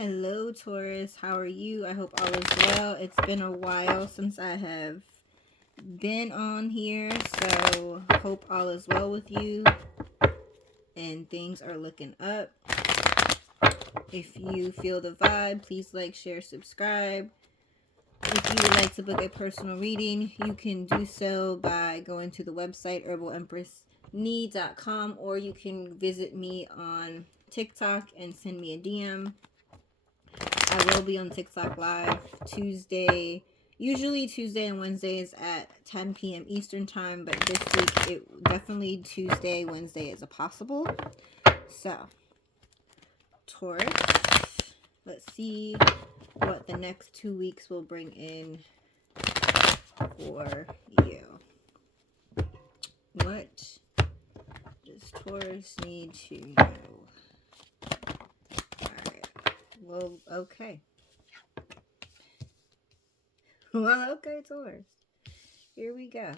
Hello, Taurus. How are you? I hope all is well. It's been a while since I have been on here, so hope all is well with you and things are looking up. If you feel the vibe, please like, share, subscribe. If you would like to book a personal reading, you can do so by going to the website herbalempressnee.com, or you can visit me on TikTok and send me a DM. I will be on TikTok live Tuesday, usually Tuesday and Wednesdays at 10 p.m. Eastern time, but this week it definitely Tuesday, Wednesday is a possible. So, Taurus, let's see what the next 2 weeks will bring in for you. What does Taurus need to know? Alright. Well, okay. Well, okay, Taurus. Here we go.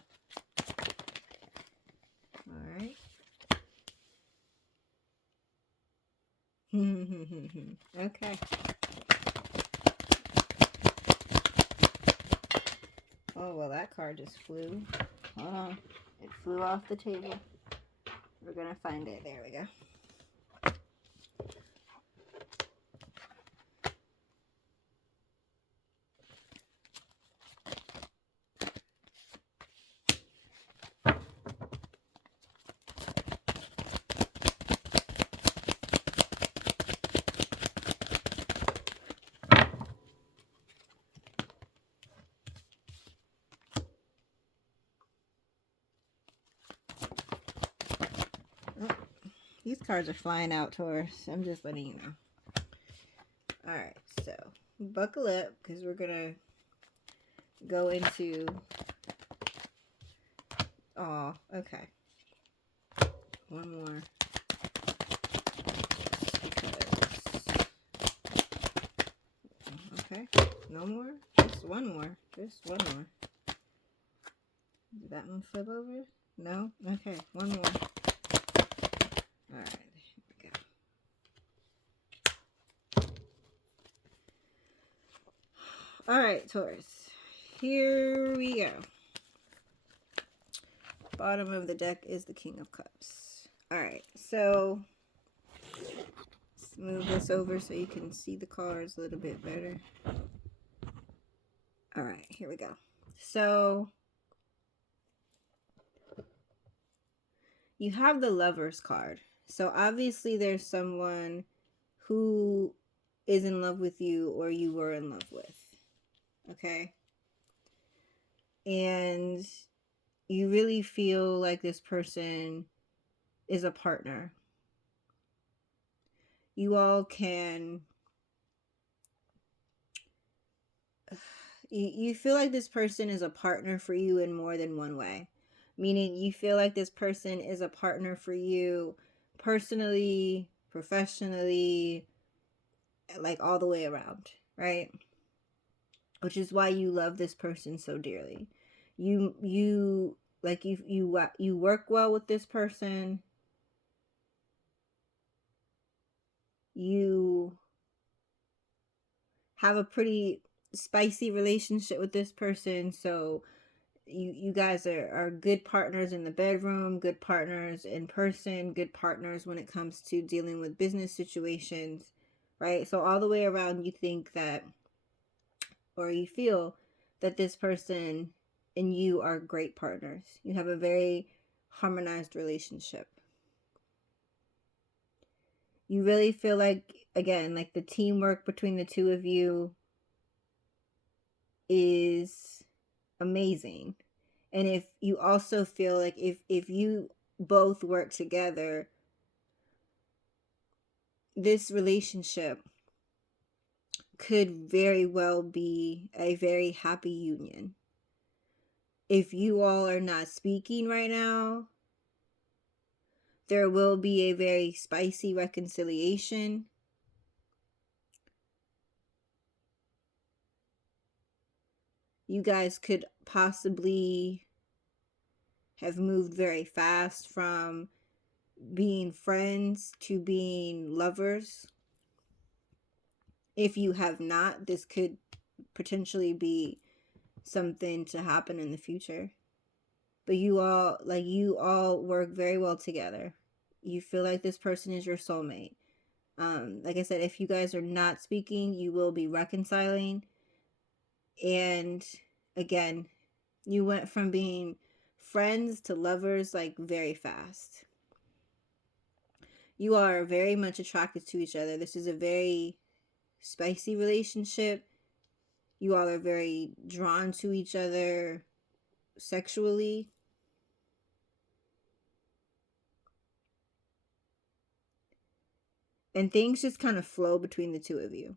Alright. Okay. Oh, well, that card just flew. Hold on. It flew off the table. We're going to find it. There we go. These cards are flying out, Taurus. I'm just letting you know. Alright, so buckle up because we're going to go into... Oh, okay. One more. Okay, no more? Just one more. Just one more. Did that one flip over? No? Okay, one more. Alright, here we go. Alright, Taurus. Here we go. Bottom of the deck is the King of Cups. Alright, so let's move this over so you can see the cards a little bit better. Alright, here we go. So you have the Lovers card. So obviously there's someone who is in love with you or you were in love with. Okay? And you really feel like this person is a partner. You all can... You feel like this person is a partner for you in more than one way. Meaning you feel like this person is a partner for you personally, professionally, like all the way around, right? Which is why you love this person so dearly. You work well with this person. You have a pretty spicy relationship with this person, so you guys are good partners in the bedroom, good partners in person, good partners when it comes to dealing with business situations, right? So all the way around, you think that, or you feel that this person and you are great partners. You have a very harmonized relationship. You really feel like, again, like the teamwork between the two of you is amazing. And if you also feel like if you both work together, this relationship could very well be a very happy union. If you all are not speaking right now, there will be a very spicy reconciliation. You guys could possibly have moved very fast from being friends to being lovers. If you have not, this could potentially be something to happen in the future. But you all work very well together. You feel like this person is your soulmate. Like I said, if you guys are not speaking, you will be reconciling. And again, you went from being friends to lovers like very fast. You are very much attracted to each other. This is a very spicy relationship. You all are very drawn to each other sexually. And things just kind of flow between the two of you.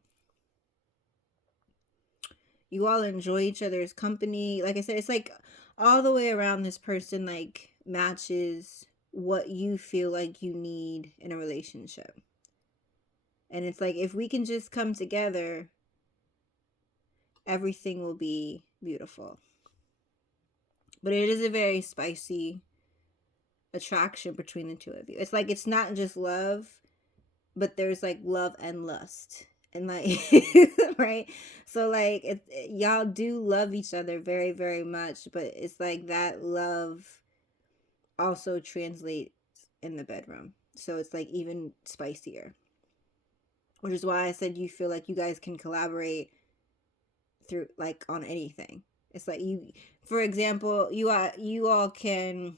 You all enjoy each other's company. Like I said, it's like all the way around, this person like matches what you feel like you need in a relationship. And it's like, if we can just come together, everything will be beautiful. But it is a very spicy attraction between the two of you. It's like, it's not just love, but there's like love and lust. And like, right? So like, y'all do love each other very, very much, but it's like that love also translates in the bedroom. So it's like even spicier. Which is why I said you feel like you guys can collaborate through like on anything. It's like you, for example, you all can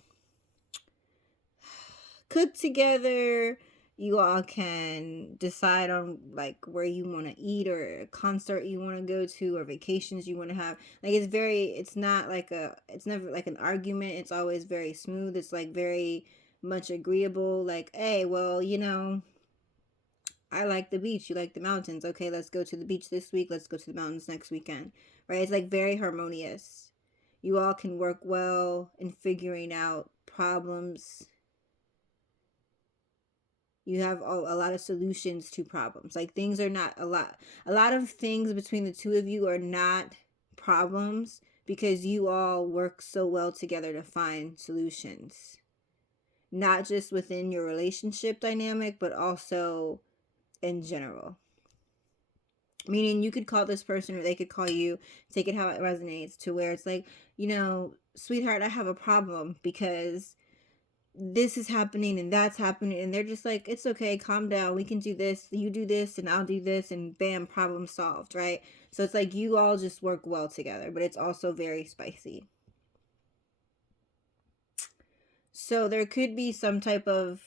cook together. You all can decide on like where you want to eat, or a concert you want to go to, or vacations you want to have. Like it's not like it's never like an argument. It's always very smooth. It's like very much agreeable. Like, hey, well, I like the beach, you like the mountains. Okay, let's go to the beach this week. Let's go to the mountains next weekend. Right? It's like very harmonious. You all can work well in figuring out problems. You have a lot of solutions to problems. Like, things are not a lot of things between the two of you are not problems, because you all work so well together to find solutions. Not just within your relationship dynamic, but also in general. Meaning, you could call this person or they could call you, take it how it resonates, to where it's like, sweetheart, I have a problem because this is happening and that's happening. And they're just like, it's okay, calm down. We can do this. You do this and I'll do this, and bam, problem solved, right? So it's like you all just work well together, but it's also very spicy. So there could be some type of,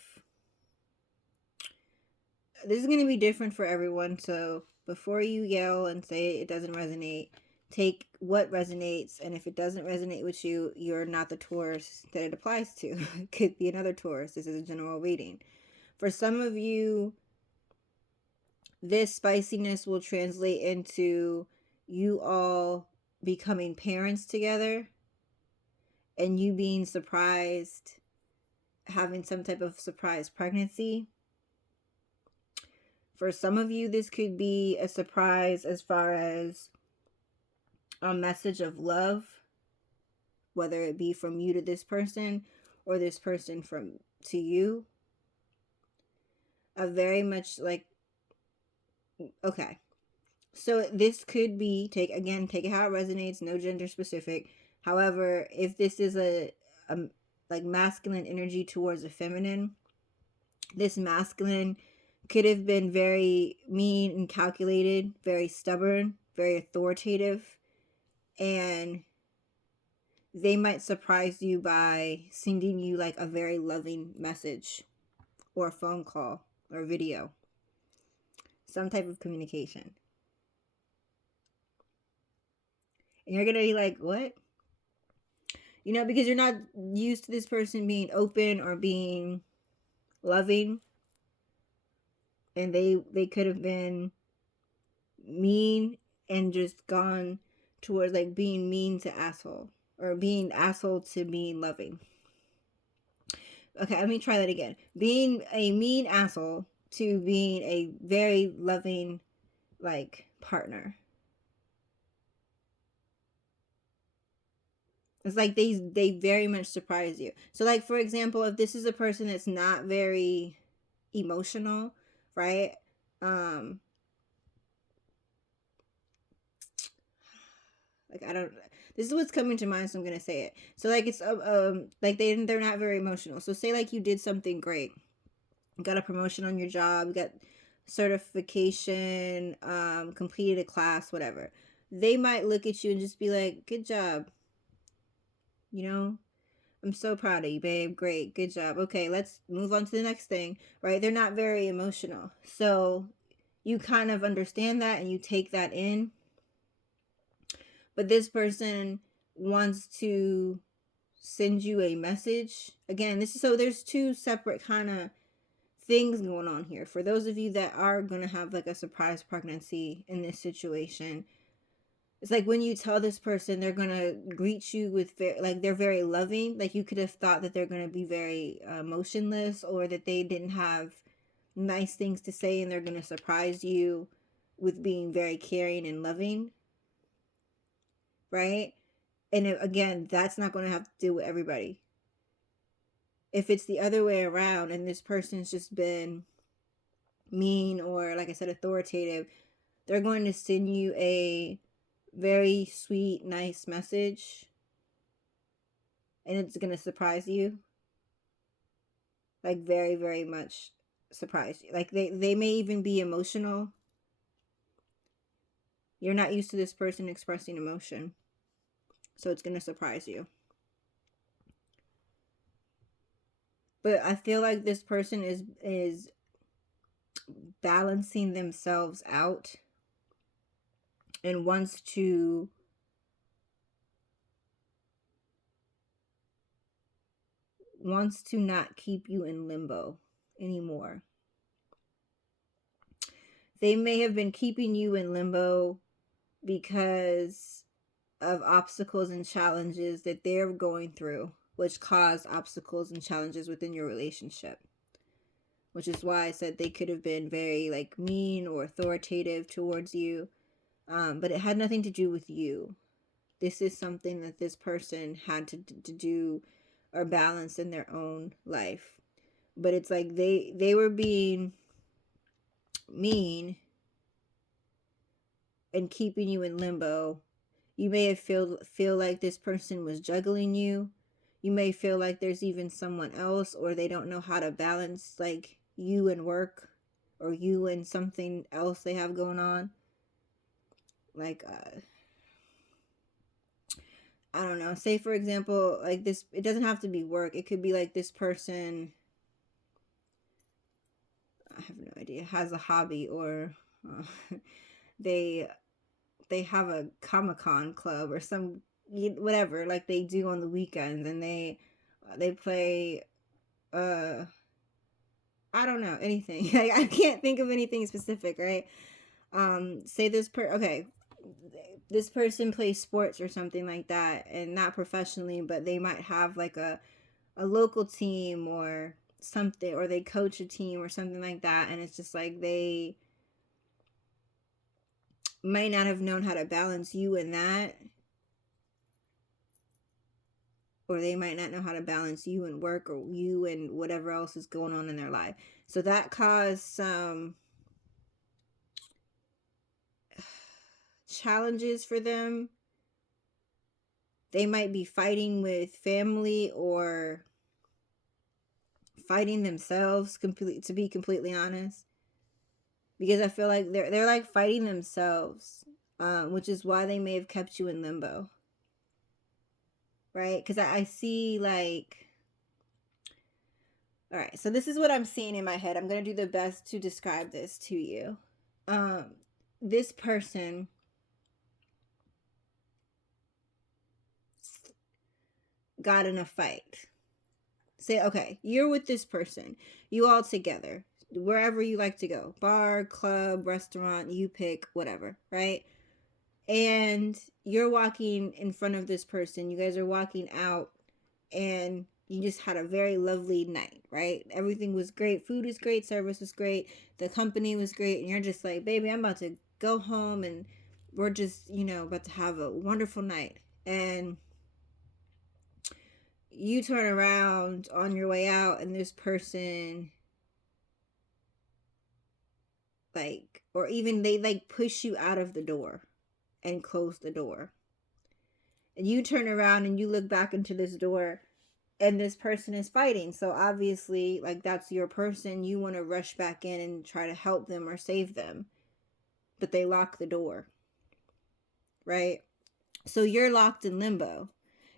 this is going to be different for everyone. So before you yell and say it doesn't resonate, take what resonates. And if it doesn't resonate with you, you're not the Taurus that it applies to. It could be another Taurus. This is a general reading. For some of you, this spiciness will translate into you all becoming parents together, and you being surprised, having some type of surprise pregnancy. For some of you, this could be a surprise as far as a message of love, whether it be from you to this person or this person to you. A very much like, okay. So this could be, take it how it resonates, no gender specific. However, if this is a like masculine energy towards a feminine, this masculine could have been very mean and calculated, very stubborn, very authoritative, and they might surprise you by sending you like a very loving message or a phone call or video, some type of communication. And you're going to be like, what? Because you're not used to this person being open or being loving. And they could have been mean and just gone towards like being mean to asshole, or being asshole to being loving. Okay, let me try that again. Being a mean asshole to being a very loving, like, partner. It's like they very much surprise you. So like, for example, if this is a person that's not very emotional, right? Like, I don't, this is what's coming to mind, so I'm gonna say it. So like it's like they're not very emotional. So say like you did something great, you got a promotion on your job, you got certification, completed a class, whatever. They might look at you and just be like, "Good job," you know. I'm so proud of you, babe. Great, good job. Okay, let's move on to the next thing, right? They're not very emotional. So you kind of understand that and you take that in. But this person wants to send you a message. Again, this is, so there's two separate kind of things going on here. For those of you that are going to have like a surprise pregnancy in this situation, it's like when you tell this person they're gonna greet you with like they're very loving. Like you could have thought that they're gonna be very emotionless, or that they didn't have nice things to say, and they're gonna surprise you with being very caring and loving, right? And again, that's not gonna have to do with everybody. If it's the other way around, and this person's just been mean or, like I said, authoritative, they're going to send you a very sweet, nice message, and it's going to surprise you. Like very, very much surprise you. Like they may even be emotional. You're not used to this person expressing emotion, so it's going to surprise you. But I feel like this person is balancing themselves out and wants to not keep you in limbo anymore. They may have been keeping you in limbo because of obstacles and challenges that they're going through, which cause obstacles and challenges within your relationship. Which is why I said they could have been very like mean or authoritative towards you. But it had nothing to do with you. This is something that this person had to do or balance in their own life. But it's like they were being mean and keeping you in limbo. You may have feel like this person was juggling you. You may feel like there's even someone else, or they don't know how to balance like you and work, or you and something else they have going on. Like I don't know. Say for example, like this, it doesn't have to be work. It could be like this person, I have no idea, has a hobby, or they have a Comic-Con club or some whatever like they do on the weekends, and they play I don't know, anything. Like, I can't think of anything specific, right? Say this person plays sports or something like that, and not professionally, but they might have like a local team or something, or they coach a team or something like that, and it's just like they might not have known how to balance you in that, or they might not know how to balance you and work, or you and whatever else is going on in their life. So that caused some challenges for them. They might be fighting with family or fighting themselves, completely, to be completely honest, because I feel like they're like fighting themselves, which is why they may have kept you in limbo, right? Because I see like, all right, so this is what I'm seeing in my head. I'm gonna do the best to describe this to you. This person got in a fight. Say, okay, you're with this person, you all together, wherever you like to go, bar, club, restaurant, you pick, whatever, right? And you're walking in front of this person, you guys are walking out, and you just had a very lovely night, right? Everything was great, food was great, service was great, the company was great, and you're just like, baby, I'm about to go home, and we're just, about to have a wonderful night. And you turn around on your way out, and this person, like, or even they like push you out of the door and close the door. And you turn around and you look back into this door and this person is fighting. So obviously, like, that's your person. You want to rush back in and try to help them or save them. But they lock the door, right? So you're locked in limbo.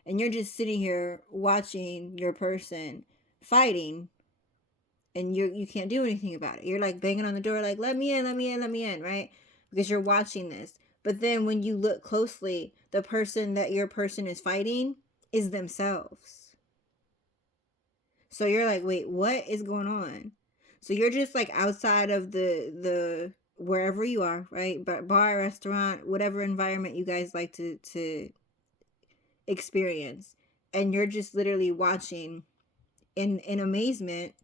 And you're just sitting here watching your person fighting, and you can't do anything about it. You're like banging on the door like, let me in, let me in, let me in, right? Because you're watching this. But then when you look closely, the person that your person is fighting is themselves. So you're like, wait, what is going on? So you're just like outside of the wherever you are, right? Bar, restaurant, whatever environment you guys like to experience. And you're just literally watching in amazement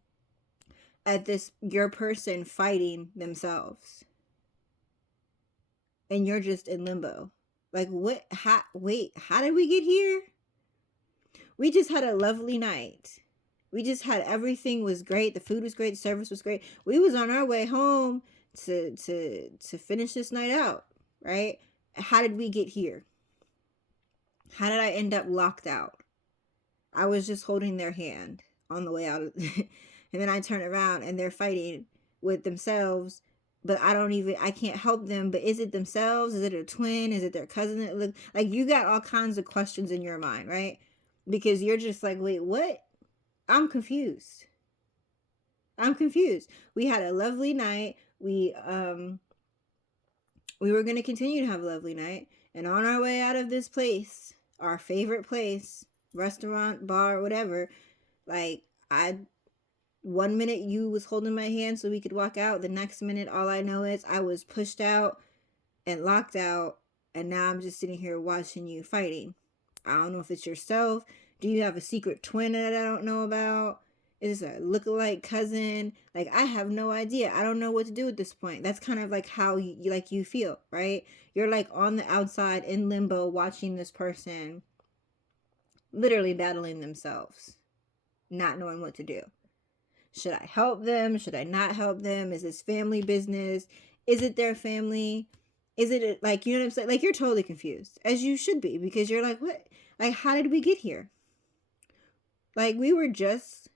at this your person fighting themselves. And you're just in limbo. Like, what? Wait, how did we get here? We just had a lovely night. We just had, everything was great. The food was great. The service was great. We was on our way home to finish this night out, right? How did we get here? How did I end up locked out? I was just holding their hand on the way out. And then I turn around and they're fighting with themselves, but I can't help them. But is it themselves? Is it a twin? Is it their cousin that look like? You got all kinds of questions in your mind, right? Because you're just like, wait, what? I'm confused. We had a lovely night. We were going to continue to have a lovely night, and on our way out of this place, our favorite place, restaurant, bar, whatever, like, one minute you was holding my hand so we could walk out. The next minute, all I know is I was pushed out and locked out. And now I'm just sitting here watching you fighting. I don't know if it's yourself. Do you have a secret twin that I don't know about? Is this a lookalike cousin? Like, I have no idea. I don't know what to do at this point. That's kind of like how you feel, right? You're like on the outside in limbo watching this person literally battling themselves, not knowing what to do. Should I help them? Should I not help them? Is this family business? Is it their family? Is it like, you know what I'm saying? Like, you're totally confused, as you should be, because you're like, what? Like, how did we get here? Like, we were just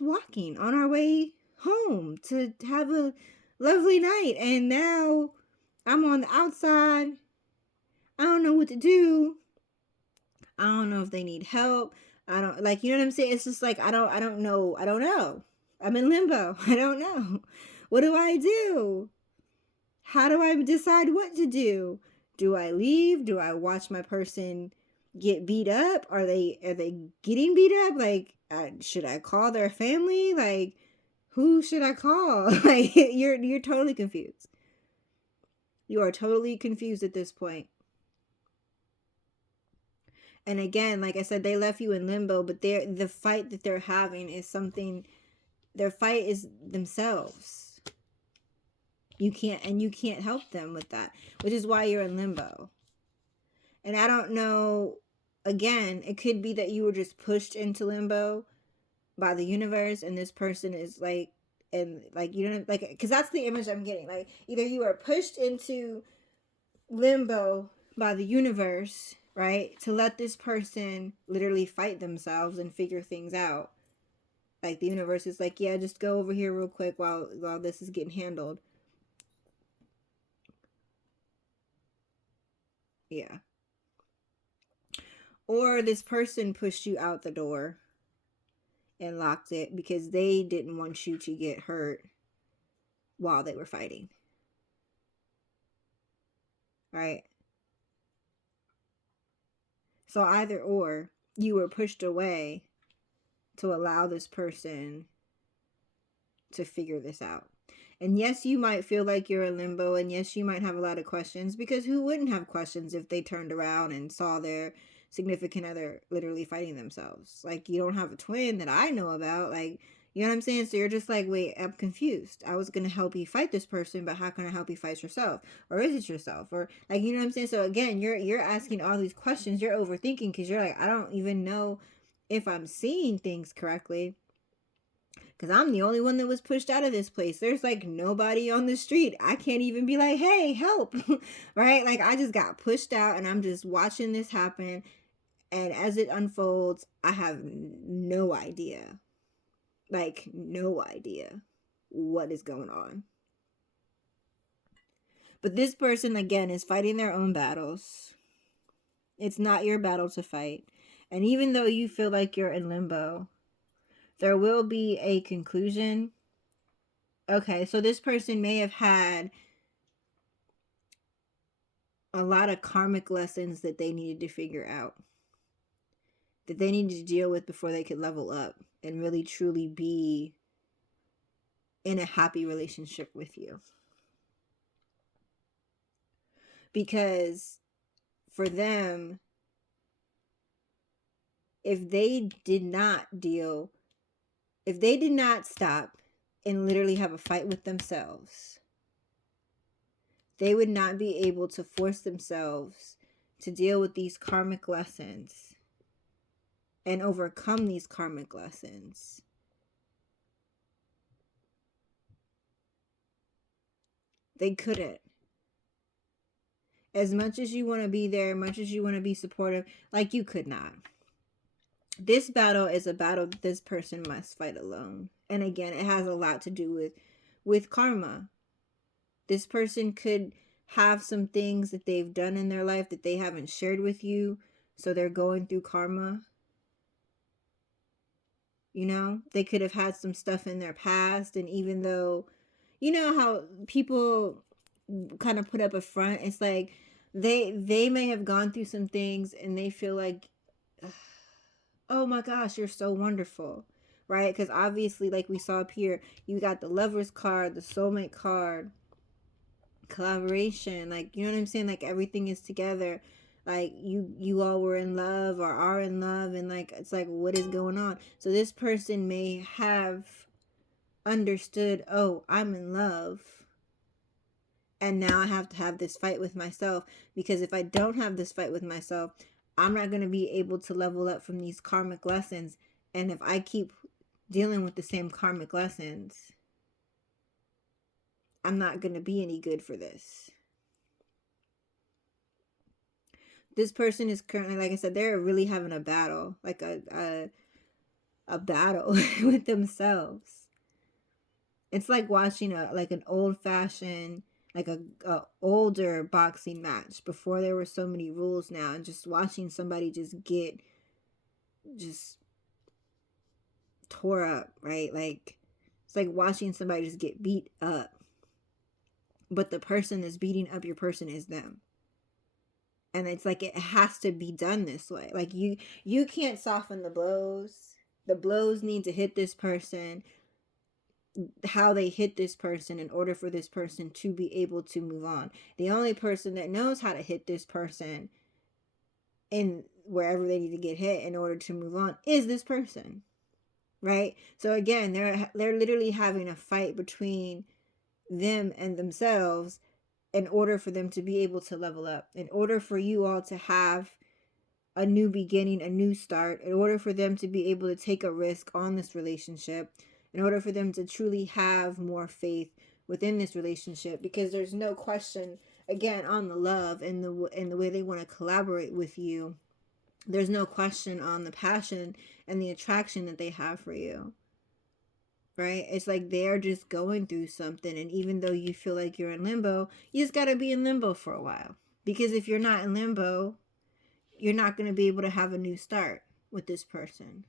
walking on our way home to have a lovely night, and now I'm on the outside. I don't know what to do. I don't know if they need help. I don't, like, you know what I'm saying? It's just like, I don't know. I'm in limbo. I don't know. What do I do? How do I decide what to do? Do I leave? Do I watch my person get beat up? Are they getting beat up? Like, should I call their family? Like, who should I call? Like, you're totally confused. You are totally confused at this point. And again, like I said, they left you in limbo, but the fight that they're having is something, their fight is themselves. You can't help them with that, which is why you're in limbo. And I don't know, again, it could be that you were just pushed into limbo by the universe, and this person is like, and like, you know, like, because that's the image I'm getting. Like, either you are pushed into limbo by the universe, right, to let this person literally fight themselves and figure things out. Like, the universe is like, yeah, just go over here real quick while this is getting handled. Yeah. Or this person pushed you out the door and locked it because they didn't want you to get hurt while they were fighting. Right? So either or, you were pushed away to allow this person to figure this out. And yes, you might feel like you're in limbo, and yes, you might have a lot of questions, because who wouldn't have questions if they turned around and saw their significant other literally fighting themselves? Like, you don't have a twin that I know about. Like, you know what I'm saying? So you're just like, wait, I'm confused. I was going to help you fight this person, but how can I help you fight yourself? Or is it yourself? Or, like, you know what I'm saying? So again, you're asking all these questions. You're overthinking because you're like, I don't even know if I'm seeing things correctly. Because I'm the only one that was pushed out of this place. There's like nobody on the street. I can't even be like, hey, help. Right? Like I just got pushed out and I'm just watching this happen. And as it unfolds, I have no idea. Like, no idea what is going on. But this person, again, is fighting their own battles. It's not your battle to fight. And even though you feel like you're in limbo, there will be a conclusion. Okay, so this person may have had a lot of karmic lessons that they needed to figure out, that they needed to deal with before they could level up and really truly be in a happy relationship with you. Because for them, if they did not stop and literally have a fight with themselves, they would not be able to force themselves to deal with these karmic lessons and overcome these karmic lessons. They couldn't. As much as you want to be there, much as you want to be supportive, like you could not. This battle is a battle that this person must fight alone. And again, it has a lot to do with karma. This person could have some things that they've done in their life that they haven't shared with you, so they're going through karma. You know, they could have had some stuff in their past, and even though, you know how people kind of put up a front, it's like they may have gone through some things and they feel like, oh my gosh, you're so wonderful, right? Because obviously, like we saw up here, you got the Lover's card, the Soulmate card, collaboration, like, you know what I'm saying? Like everything is together. Like you all were in love or are in love, and like it's like, what is going on? So this person may have understood, oh, I'm in love, and now I have to have this fight with myself, because if I don't have this fight with myself, I'm not going to be able to level up from these karmic lessons. And if I keep dealing with the same karmic lessons, I'm not going to be any good for this. This person is currently, like I said, they're really having a battle, like a battle with themselves. It's like watching an old fashioned, like a older boxing match before there were so many rules now, and just watching somebody just tore up, right? Like it's like watching somebody just get beat up, but the person that's beating up your person is them. And it's like, it has to be done this way. Like you can't soften the blows. The blows need to hit this person how they hit this person in order for this person to be able to move on. The only person that knows how to hit this person in wherever they need to get hit in order to move on is this person, right? So again, they're literally having a fight between them and themselves in order for them to be able to level up, in order for you all to have a new beginning, a new start, in order for them to be able to take a risk on this relationship, in order for them to truly have more faith within this relationship. Because there's no question, again, on the love and the way they want to collaborate with you, there's no question on the passion and the attraction that they have for you, right? It's like they're just going through something, and even though you feel like you're in limbo, you just got to be in limbo for a while. Because if you're not in limbo, you're not going to be able to have a new start with this person.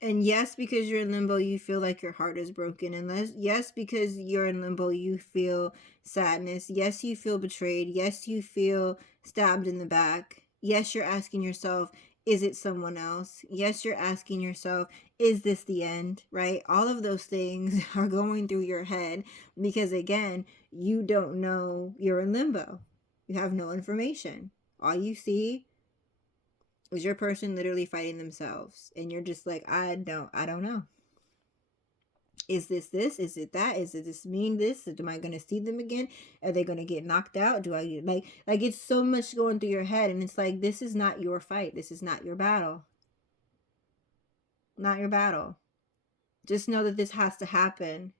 And yes, because you're in limbo, you feel like your heart is broken. And yes, because you're in limbo, you feel sadness. Yes, you feel betrayed. Yes, you feel stabbed in the back. Yes, you're asking yourself, is it someone else? Yes, you're asking yourself, is this the end? Right? All of those things are going through your head because, again, you don't know, you're in limbo. You have no information. All you see is your person literally fighting themselves, and you're just like, I don't know. Is this? Is it that? Is it this mean this? Am I gonna see them again? Are they gonna get knocked out? Do I like it's so much going through your head, and it's like, this is not your fight. This is not your battle. not your battle. Just know that this has to happen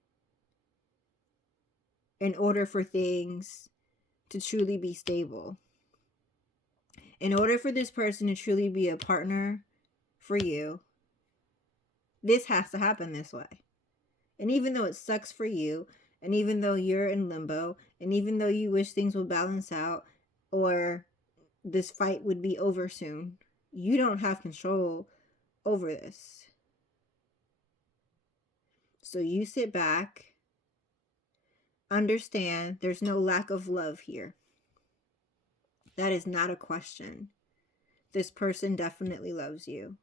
in order for things to truly be stable. In order for this person to truly be a partner for you, this has to happen this way. And even though it sucks for you, and even though you're in limbo, and even though you wish things would balance out, or this fight would be over soon, you don't have control over this. So you sit back, understand there's no lack of love here. That is not a question. This person definitely loves you.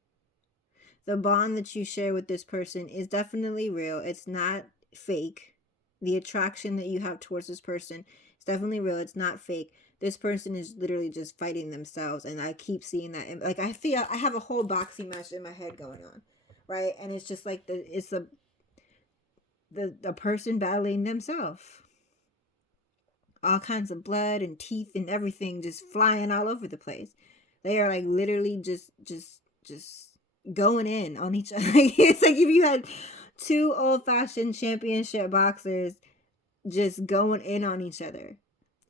The bond that you share with this person is definitely real. It's not fake. The attraction that you have towards this person is definitely real. It's not fake. This person is literally just fighting themselves, and I keep seeing that. Like, I feel I have a whole boxing match in my head going on, right? And it's just like the person battling themselves. All kinds of blood and teeth and everything just flying all over the place. They are like literally just going in on each other. It's like if you had two old-fashioned championship boxers just going in on each other.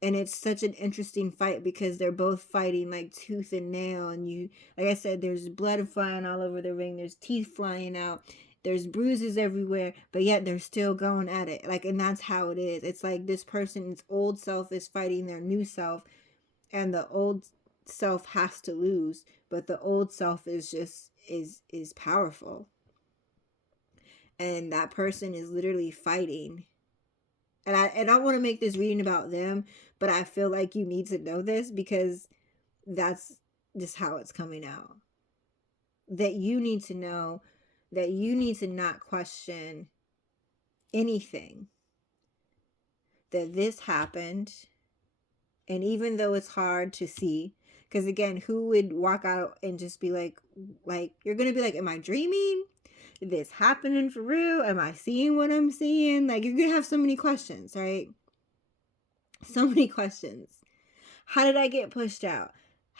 And it's such an interesting fight because they're both fighting like tooth and nail. And you, like I said, there's blood flying all over the ring. There's teeth flying out. There's bruises everywhere. But yet they're still going at it. Like, and that's how it is. It's like this person's old self is fighting their new self. And the old self has to lose. But the old self is just, is powerful. And that person is literally fighting. And I don't want to make this reading about them, but I feel like you need to know this because that's just how it's coming out. That you need to know that you need to not question anything. That this happened. And even though it's hard to see, because again, who would walk out and just be like, you're going to be like, am I dreaming? Is this happening for real? Am I seeing what I'm seeing? Like, you're going to have so many questions, right? So many questions. How did I get pushed out?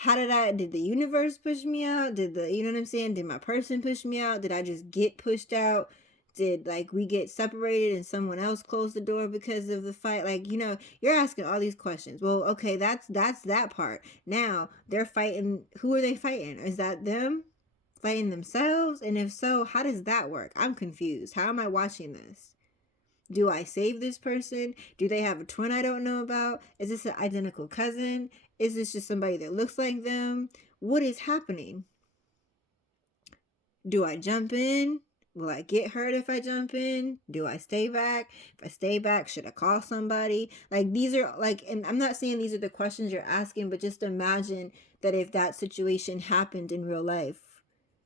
Did the universe push me out? You know what I'm saying? Did my person push me out? Did I just get pushed out? Did like we get separated and someone else closed the door because of the fight? Like, you know, you're asking all these questions. Well, okay, that's that part. Now they're fighting. Who are they fighting? Is that them fighting themselves? And if so, how does that work? I'm confused. How am I watching this? Do I save this person? Do they have a twin I don't know about? Is this an identical cousin? Is this just somebody that looks like them? What is happening? Do I jump in? Will I get hurt if I jump in? Do I stay back? If I stay back, should I call somebody? Like, these are like, and I'm not saying these are the questions you're asking, but just imagine that if that situation happened in real life,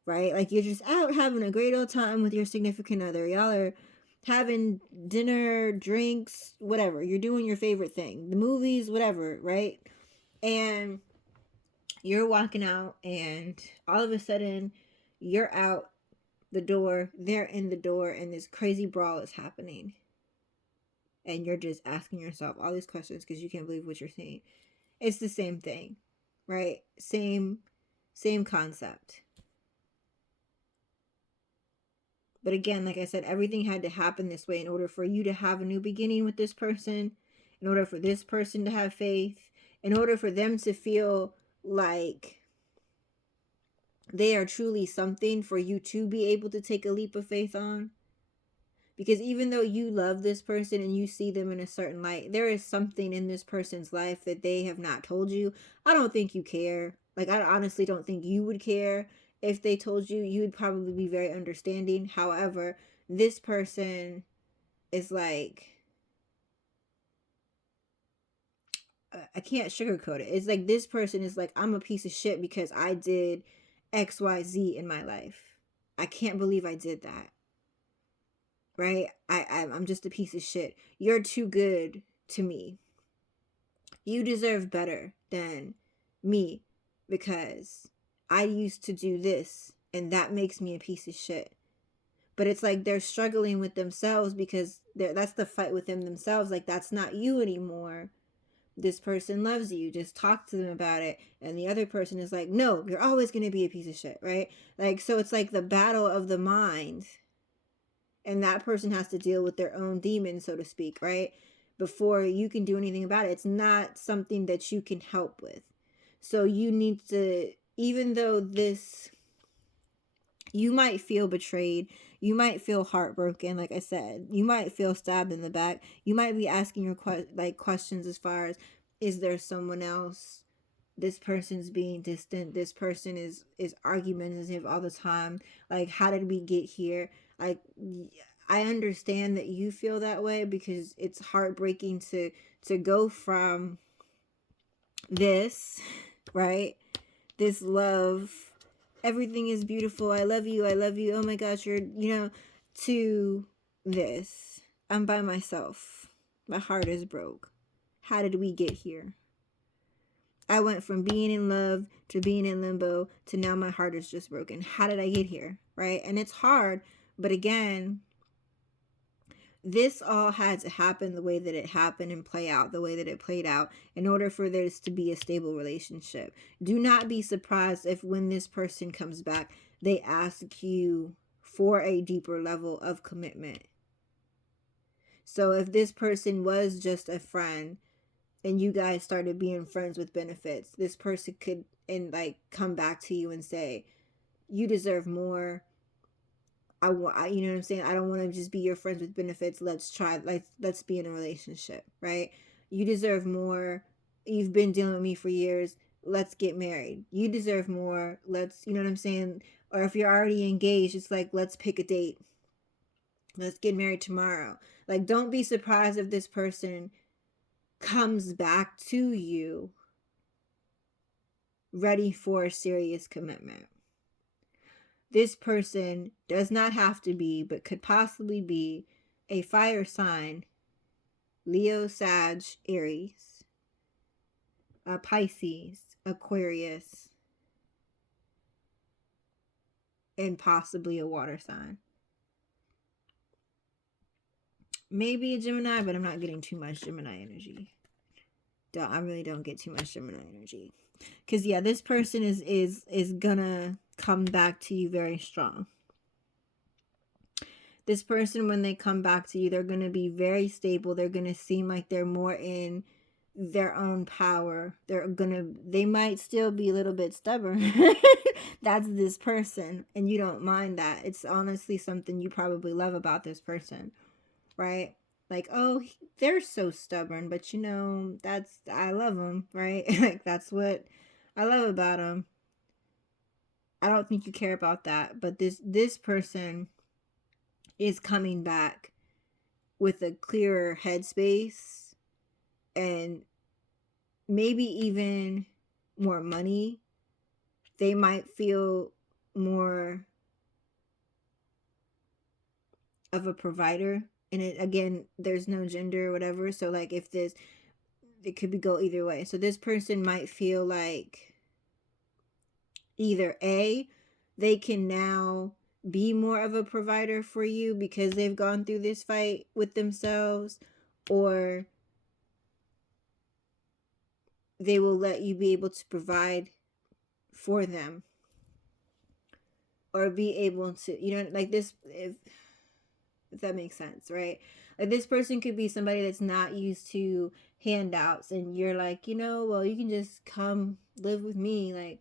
right? Like, you're just out having a great old time with your significant other. Y'all are having dinner, drinks, whatever. You're doing your favorite thing. The movies, whatever, right? And you're walking out and all of a sudden you're out the door, they're in the door, and this crazy brawl is happening. And you're just asking yourself all these questions because you can't believe what you're seeing. It's the same thing, right? Same concept. But again, like I said, everything had to happen this way in order for you to have a new beginning with this person, in order for this person to have faith, in order for them to feel like they are truly something for you to be able to take a leap of faith on. Because even though you love this person and you see them in a certain light, there is something in this person's life that they have not told you. I don't think you care. Like, I honestly don't think you would care if they told you. You would probably be very understanding. However, this person is like, I can't sugarcoat it. It's like this person is like, I'm a piece of shit because I did XYZ in my life. I can't believe I did that. Right? I'm just a piece of shit. You're too good to me. You deserve better than me because I used to do this and that makes me a piece of shit. But it's like they're struggling with themselves because that's the fight within themselves. Like, that's not you anymore. This person loves you, just talk to them about it. And the other person is like, no, you're always going to be a piece of shit, right? Like, so it's like the battle of the mind, and that person has to deal with their own demons, so to speak, right? Before you can do anything about it. It's not something that you can help with. So you need to, even though this, you might feel betrayed, you might feel heartbroken, like I said, you might feel stabbed in the back, you might be asking your questions as far as, is there someone else? This person's being distant, this person is argumentative all the time, like, how did we get here? Like, I understand that you feel that way, because it's heartbreaking to go from this, right, this love, everything is beautiful, I love you, oh my gosh, you're, to this, I'm by myself, my heart is broke, how did we get here? I went from being in love to being in limbo to now my heart is just broken. How did I get here? Right? And it's hard, but again, this all had to happen the way that it happened and play out the way that it played out in order for this to be a stable relationship. Do not be surprised if when this person comes back, they ask you for a deeper level of commitment. So if this person was just a friend and you guys started being friends with benefits, this person could come back to you and say, you deserve more. I want, you know what I'm saying? I don't want to just be your friends with benefits. Let's be in a relationship, right? You deserve more. You've been dealing with me for years. Let's get married. You deserve more. Let's, you know what I'm saying? Or if you're already engaged, it's like, let's pick a date. Let's get married tomorrow. Like, don't be surprised if this person comes back to you ready for serious commitment. This person does not have to be, but could possibly be, a fire sign, Leo, Sag, Aries, a Pisces, Aquarius, and possibly a water sign. Maybe a Gemini, but I'm not getting too much Gemini energy. I really don't get too much Gemini energy. Because yeah, this person is gonna come back to you very strong. This person, when they come back to you, they're gonna be very stable. They're gonna seem like they're more in their own power. They might still be a little bit stubborn. That's this person, and you don't mind that. It's honestly something you probably love about this person, right? Like, oh, they're so stubborn, but I love them, right? Like, that's what I love about them. I don't think you care about that, but this person is coming back with a clearer headspace and maybe even more money. They might feel more of a provider. And again, there's no gender or whatever. So like, it could go either way. So this person might feel like either A, they can now be more of a provider for you because they've gone through this fight with themselves, or they will let you be able to provide for them, or be able to, like this, if that makes sense, right? Like, this person could be somebody that's not used to handouts, and you're like, well, you can just come live with me. Like,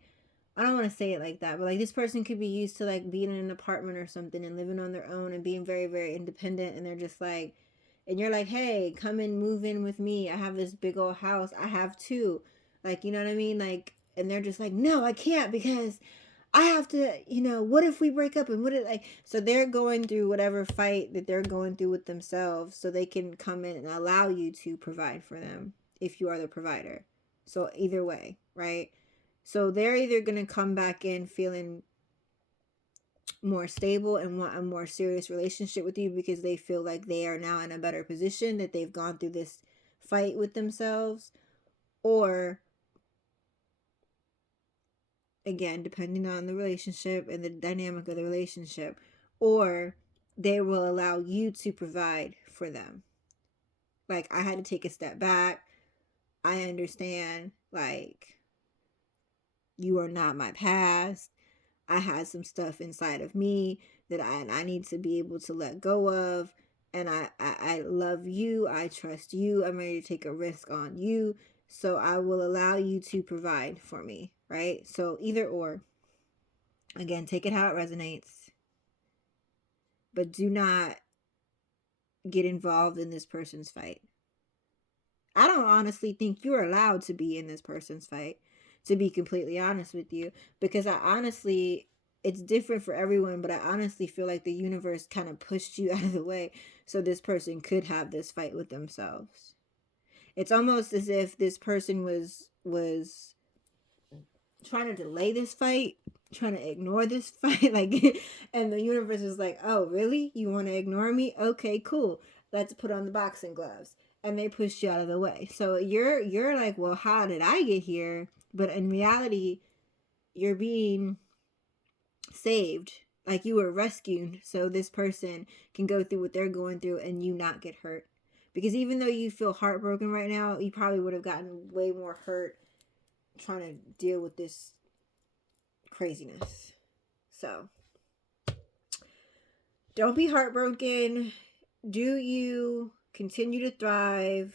I don't want to say it like that, but like, this person could be used to like being in an apartment or something and living on their own and being very, very independent. And they're just like, and you're like, hey, come and move in with me. I have this big old house. I have two. Like, you know what I mean? Like, and they're just like, no, I can't because I have to, what if we break up, and so they're going through whatever fight that they're going through with themselves so they can come in and allow you to provide for them if you are the provider. So either way, right? So they're either going to come back in feeling more stable and want a more serious relationship with you because they feel like they are now in a better position, that they've gone through this fight with themselves, or again, depending on the relationship and the dynamic of the relationship, or they will allow you to provide for them. Like, I had to take a step back. I understand, like, you are not my past. I had some stuff inside of me that I need to be able to let go of. And I love you. I trust you. I'm ready to take a risk on you. So I will allow you to provide for me, right? So either or. Again, take it how it resonates. But do not get involved in this person's fight. I don't honestly think you're allowed to be in this person's fight, to be completely honest with you, because I honestly, it's different for everyone, but I honestly feel like the universe kind of pushed you out of the way so this person could have this fight with themselves. It's almost as if this person was trying to delay this fight, trying to ignore this fight, like, and the universe is like, oh, really? You want to ignore me? Okay, cool. Let's put on the boxing gloves. And they pushed you out of the way. So you're like, well, how did I get here? But in reality, you're being saved. Like, you were rescued so this person can go through what they're going through and you not get hurt. Because even though you feel heartbroken right now, you probably would have gotten way more hurt trying to deal with this craziness. So don't be heartbroken. Do you continue to thrive?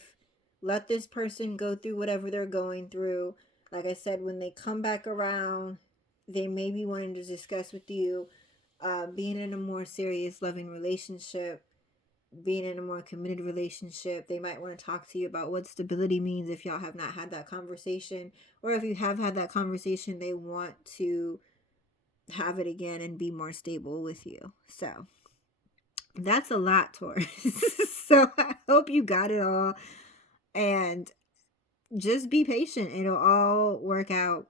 Let this person go through whatever they're going through. Like I said, when they come back around, they may be wanting to discuss with you being in a more serious, loving relationship, being in a more committed relationship. They might want to talk to you about what stability means if y'all have not had that conversation. Or if you have had that conversation, they want to have it again and be more stable with you. So that's a lot, Taurus. So I hope you got it all. And just be patient. It'll all work out.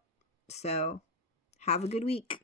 So have a good week.